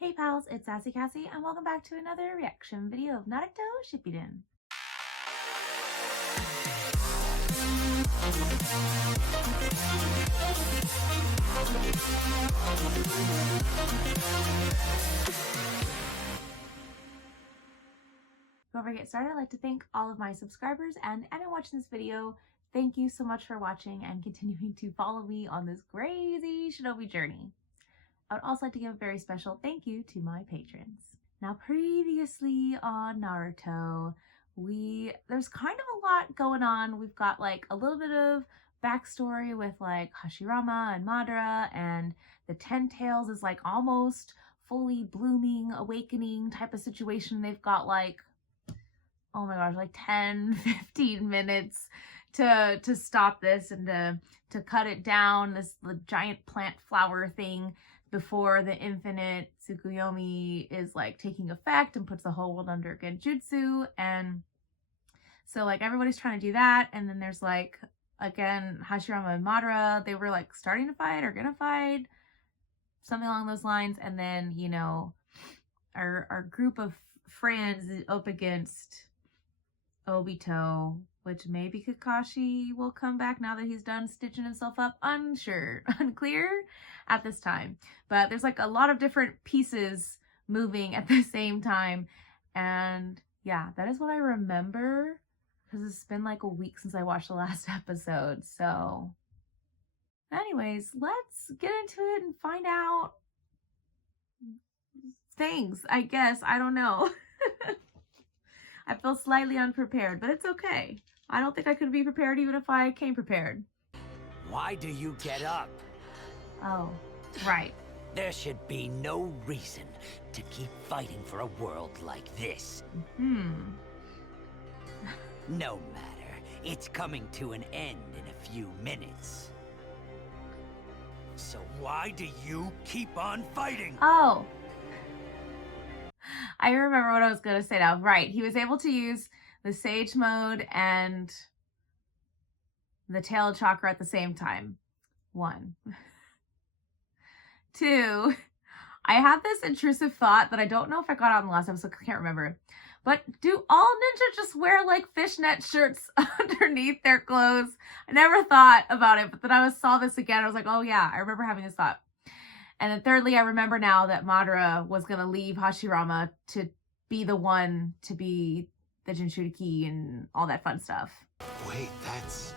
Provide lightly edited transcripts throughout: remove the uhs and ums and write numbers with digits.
Hey pals, it's Sassy Cassie, and welcome back to another reaction video of Naruto Shippuden. Before we get started, I'd like to thank all of my subscribers and anyone watching this video. Thank you so much for watching and continuing to follow me on this crazy shinobi journey. I would also like to give a very special thank you to my patrons. Now, previously on Naruto, there's kind of a lot going on. We've got like a little bit of backstory with like Hashirama and Madara, and the 10 Tails is like almost fully blooming, awakening type of situation. They've got like, oh my gosh, like 10-15 minutes to stop this and to cut it down, the giant plant flower thing, before the infinite Tsukuyomi is like taking effect and puts the whole world under Genjutsu. And so like everybody's trying to do that, and then there's like, again, Hashirama and Madara, they were like starting to fight or gonna fight, something along those lines. And then, you know, our group of friends is up against Obito, which maybe Kakashi will come back now that he's done stitching himself up. Unsure, unclear at this time. But there's like a lot of different pieces moving at the same time. And yeah, that is what I remember, because it's been like a week since I watched the last episode. So anyways, let's get into it and find out things, I guess. I don't know. I feel slightly unprepared, but it's okay. I don't think I could be prepared even if I came prepared. Why do you get up? Oh, right. There should be no reason to keep fighting for a world like this. No matter. It's coming to an end in a few minutes. So why do you keep on fighting? Oh. I remember what I was going to say now. Right. He was able to use the Sage mode and the Tail Chakra at the same time. 1. 2. I had this intrusive thought that I don't know if I got out in the last episode. I can't remember. But do all ninjas just wear like fishnet shirts underneath their clothes? I never thought about it, but then I saw this again. I was like, oh yeah, I remember having this thought. And then thirdly, I remember now that Madara was going to leave Hashirama to be the one to be the Jinchuriki and all that fun stuff. Wait, that's...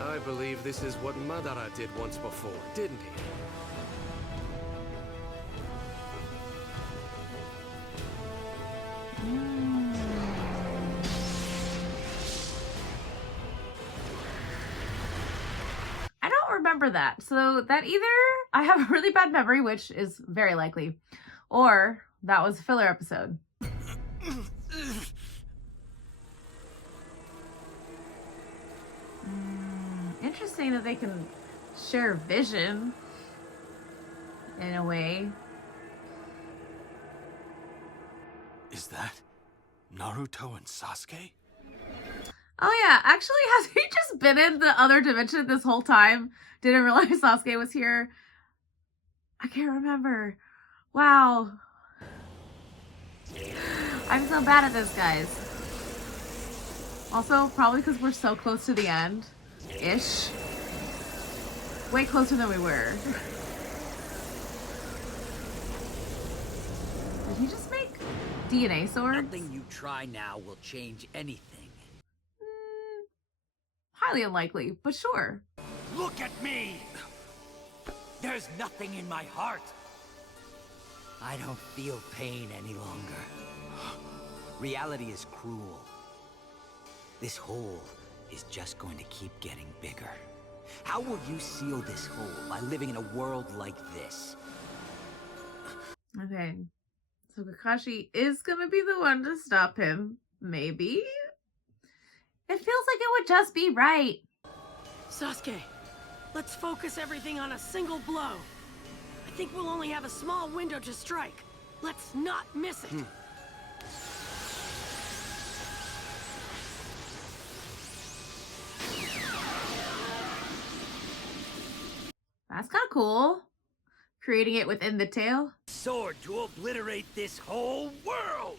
I believe this is what Madara did once before, didn't he? Remember that. So that either I have a really bad memory, which is very likely, or that was a filler episode. Interesting that they can share vision in a way. Is that Naruto and Sasuke? Oh yeah, actually, has he just been in the other dimension this whole time? Didn't realize Sasuke was here. I can't remember. Wow. I'm so bad at this, guys. Also, probably because we're so close to the end. Ish. Way closer than we were. Did he just make DNA swords? Nothing you try now will change anything. Highly unlikely, but sure. Look at me! There's nothing in my heart. I don't feel pain any longer. Reality is cruel. This hole is just going to keep getting bigger. How will you seal this hole by living in a world like this? Okay, so Kakashi is gonna be the one to stop him. Maybe? It feels like it would just be right. Sasuke, let's focus everything on a single blow. I think we'll only have a small window to strike. Let's not miss it. That's kind of cool. Creating it within the tail? Sword to obliterate this whole world!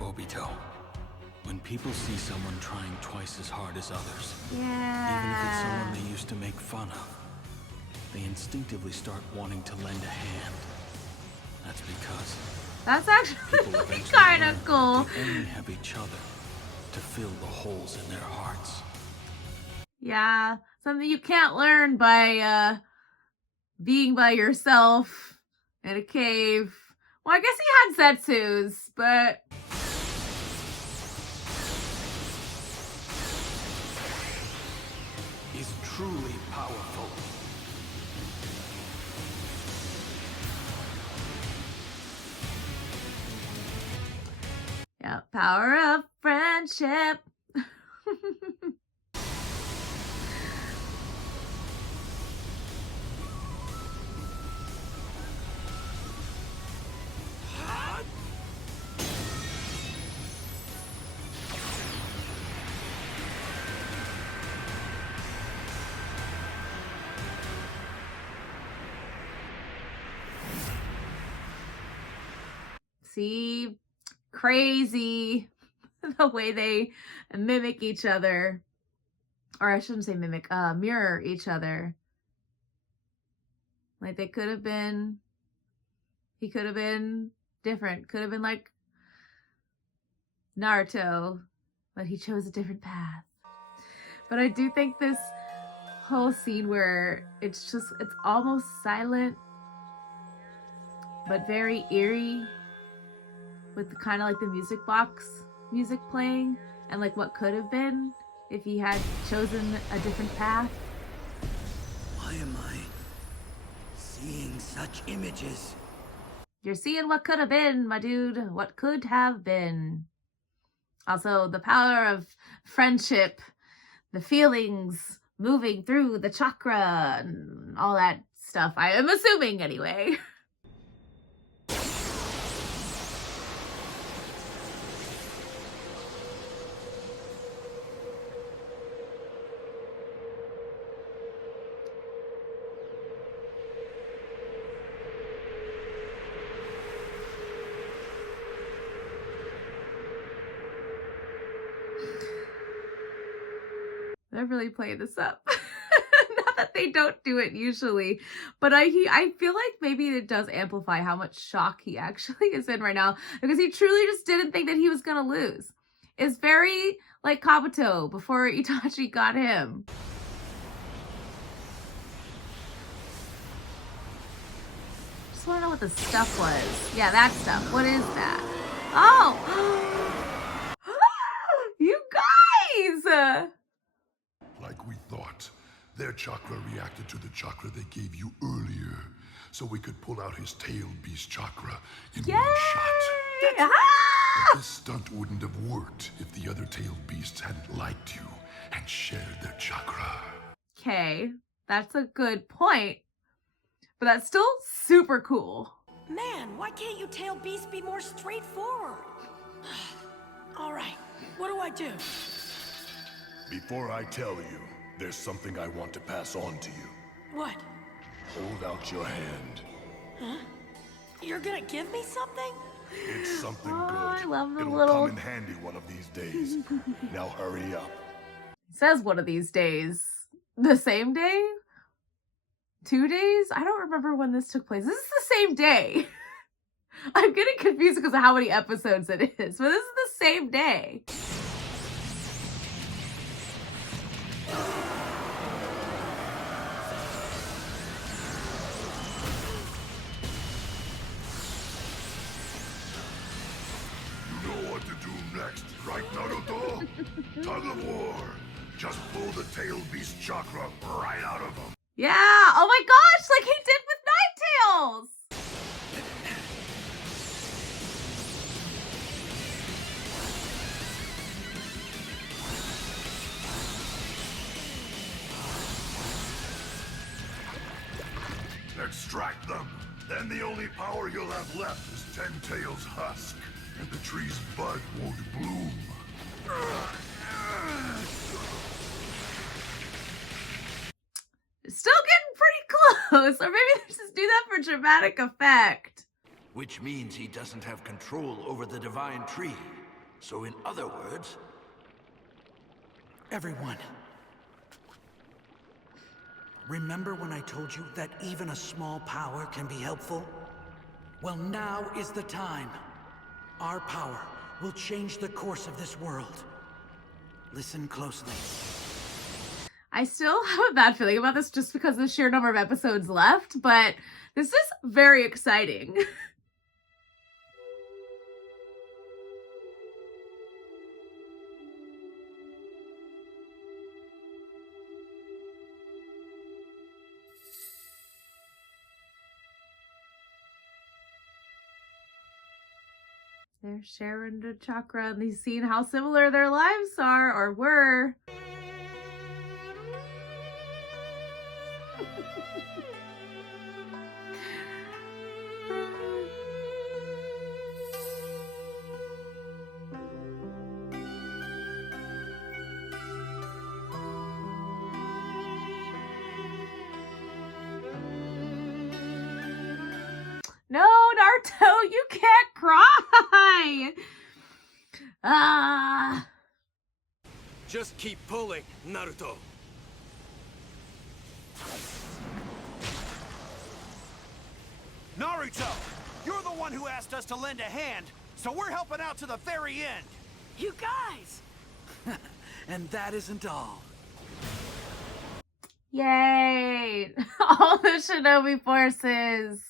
Obito, when people see someone trying twice as hard as others, Yeah. even if it's someone they used to make fun of, they instinctively start wanting to lend a hand. That's because That's people actually eventually kind learn of cool. that they only have each other to fill the holes in their hearts. Yeah, something you can't learn by being by yourself in a cave. Well, I guess he had Zetsus, but Is truly powerful. yeah, power of friendship. See, crazy the way they mimic each other. Or I shouldn't say mimic, mirror each other. Like they could have been, he could have been different. Could have been like Naruto, but he chose a different path. But I do think this whole scene where it's almost silent, but very eerie, with the kind of like the music box music playing, and like what could have been if he had chosen a different path. Why am I seeing such images? You're seeing what could have been, my dude. What could have been. Also, the power of friendship, the feelings moving through the chakra, and all that stuff. I am assuming, anyway. They're really playing this up. Not that they don't do it usually, but I feel like maybe it does amplify how much shock he actually is in right now, because he truly just didn't think that he was gonna lose. It's very like Kabuto before Itachi got him. Just want to know what the stuff was. Yeah, that stuff. What is that? Oh! You guys! Like we thought, their chakra reacted to the chakra they gave you earlier, so we could pull out his tail beast chakra in Yay! one shot. Ah! But this stunt wouldn't have worked if the other tailed beasts hadn't liked you and shared their chakra. Okay, that's a good point, but that's still super cool. Man, why can't you tail beasts be more straightforward? All right, what do I do? Before I tell you, there's something I want to pass on to you. What? Hold out your hand. Huh? You're gonna give me something? It's something Oh, good. I love the It'll little- come in handy one of these days. Now hurry up. Says one of these days. The same day? 2 days? I don't remember when this took place. This is the same day. I'm getting confused because of how many episodes it is, but this is the same day. You know what to do next, right, Naruto? Tug of war. Just pull the tail beast chakra right out of him. Yeah! Oh my gosh! Like he did with Ninetales! Extract them. Then the only power you'll have left is Ten Tails' husk, and the tree's bud won't bloom. Or maybe they just do that for dramatic effect. Which means he doesn't have control over the divine tree. So in other words... Everyone. Remember when I told you that even a small power can be helpful? Well, now is the time. Our power will change the course of this world. Listen closely. I still have a bad feeling about this just because of the sheer number of episodes left, but this is very exciting. They're sharing the chakra and they've seen how similar their lives are or were. No, Naruto, you can't cry! Ah. Just keep pulling, Naruto. Naruto! You're the one who asked us to lend a hand, so we're helping out to the very end! You guys! And that isn't all. Yay! All the Shinobi forces!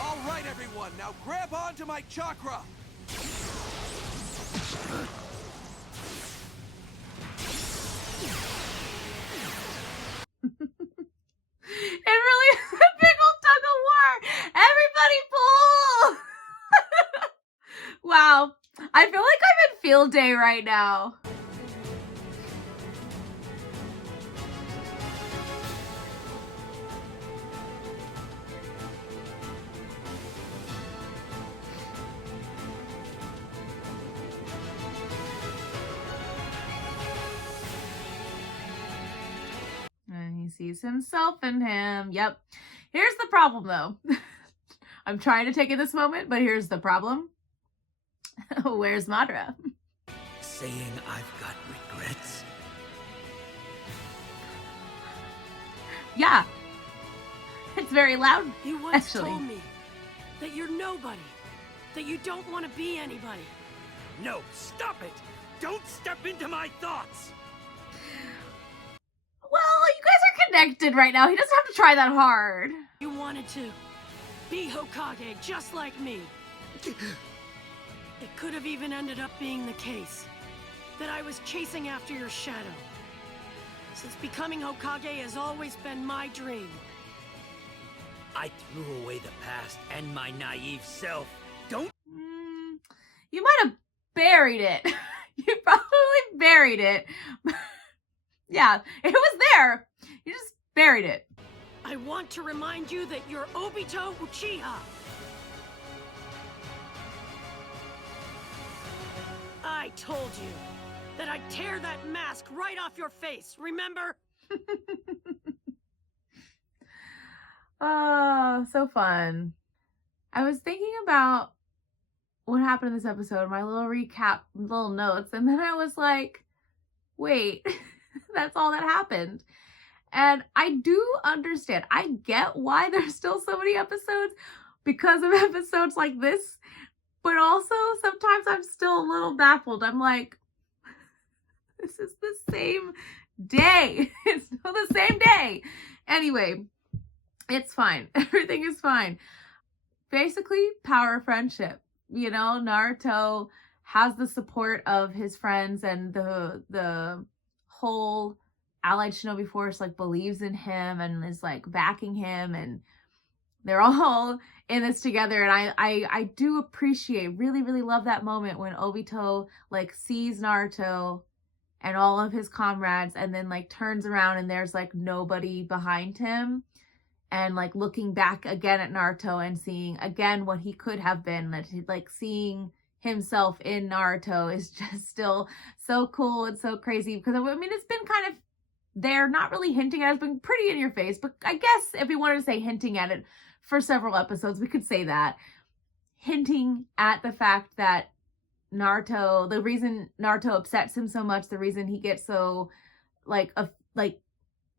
All right, everyone, now grab onto my chakra! It really is a big old tug of war! Everybody pull! Wow. I feel like I'm in field day right now. And he sees himself in him. Yep. Here's the problem, though. I'm trying to take in this moment, but here's the problem. Where's Madara? Saying I've got regrets? Yeah. It's very loud, You once actually. told me that you're nobody, that you don't want to be anybody. No, stop it! Don't step into my thoughts! Well, you guys are connected right now. He doesn't have to try that hard. You wanted to be Hokage just like me. It could have even ended up being the case that I was chasing after your shadow. Since becoming Hokage has always been my dream. I threw away the past and my naive self. Don't... You might have buried it. You probably buried it. Yeah, it was there. You just buried it. I want to remind you that you're Obito Uchiha. I told you that I'd tear that mask right off your face, remember? Oh, so fun. I was thinking about what happened in this episode, my little recap, little notes, and then I was like, wait, that's all that happened. And I do understand. I get why there's still so many episodes because of episodes like this. But also, sometimes I'm still a little baffled. I'm like, this is the same day. It's still the same day. Anyway, it's fine. Everything is fine. Basically, power friendship. You know, Naruto has the support of his friends and the whole allied shinobi force like believes in him and is like backing him, and they're all in this together. And I do appreciate, really love that moment when Obito like sees Naruto and all of his comrades and then like turns around and there's like nobody behind him, and like looking back again at Naruto and seeing again what he could have been, that he, like seeing himself in Naruto is just still so cool and so crazy. Because I mean, it's been kind of they're not really hinting at it. It's been pretty in your face, but I guess if we wanted to say hinting at it for several episodes, we could say that. Hinting at the fact that Naruto, the reason Naruto upsets him so much, the reason he gets so like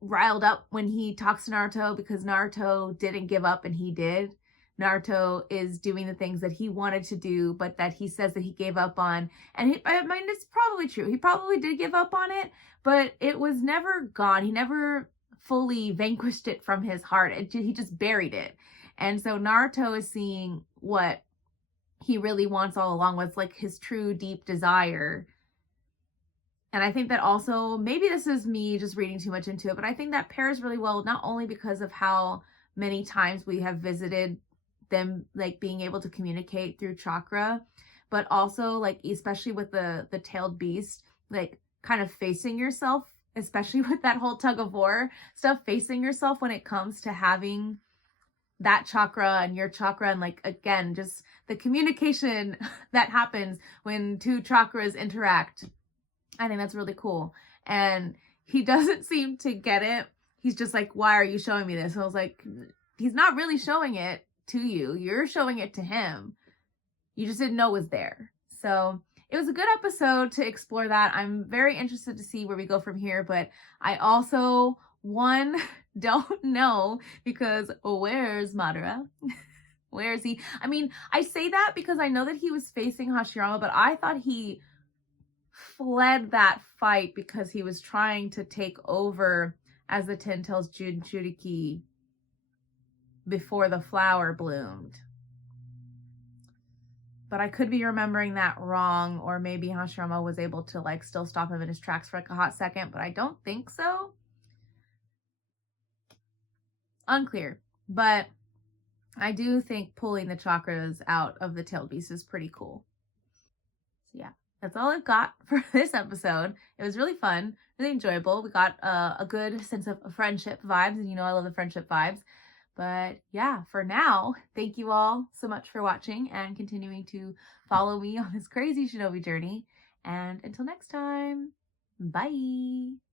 riled up when he talks to Naruto, because Naruto didn't give up and he did. Naruto is doing the things that he wanted to do, but that he says that he gave up on. And I mean, it's probably true. He probably did give up on it, but it was never gone. He never fully vanquished it from his heart. He just buried it. And so Naruto is seeing what he really wants all along, what's like his true deep desire. And I think that also, maybe this is me just reading too much into it, but I think that pairs really well, not only because of how many times we have visited them, like being able to communicate through chakra, but also like, especially with the tailed beast, like kind of facing yourself, especially with that whole tug of war stuff, facing yourself when it comes to having that chakra and your chakra, and like, again, just the communication that happens when two chakras interact. I think that's really cool. And he doesn't seem to get it. He's just like, why are you showing me this? And I was like, he's not really showing it to you. You're showing it to him. You just didn't know it was there. So it was a good episode to explore that. I'm very interested to see where we go from here. But I also, don't know, because where's Madara? Where is he? I mean, I say that because I know that he was facing Hashirama, but I thought he fled that fight because he was trying to take over as the Ten Tails Jinchuriki before the flower bloomed. But I could be remembering that wrong, or maybe Hashirama was able to like still stop him in his tracks for like a hot second, but I don't think so. Unclear. But I do think pulling the chakras out of the tailed beast is pretty cool. So yeah, that's all I've got for this episode. It was really fun, really enjoyable. We got a good sense of friendship vibes, and you know I love the friendship vibes. But yeah, for now, thank you all so much for watching and continuing to follow me on this crazy shinobi journey. And until next time, bye!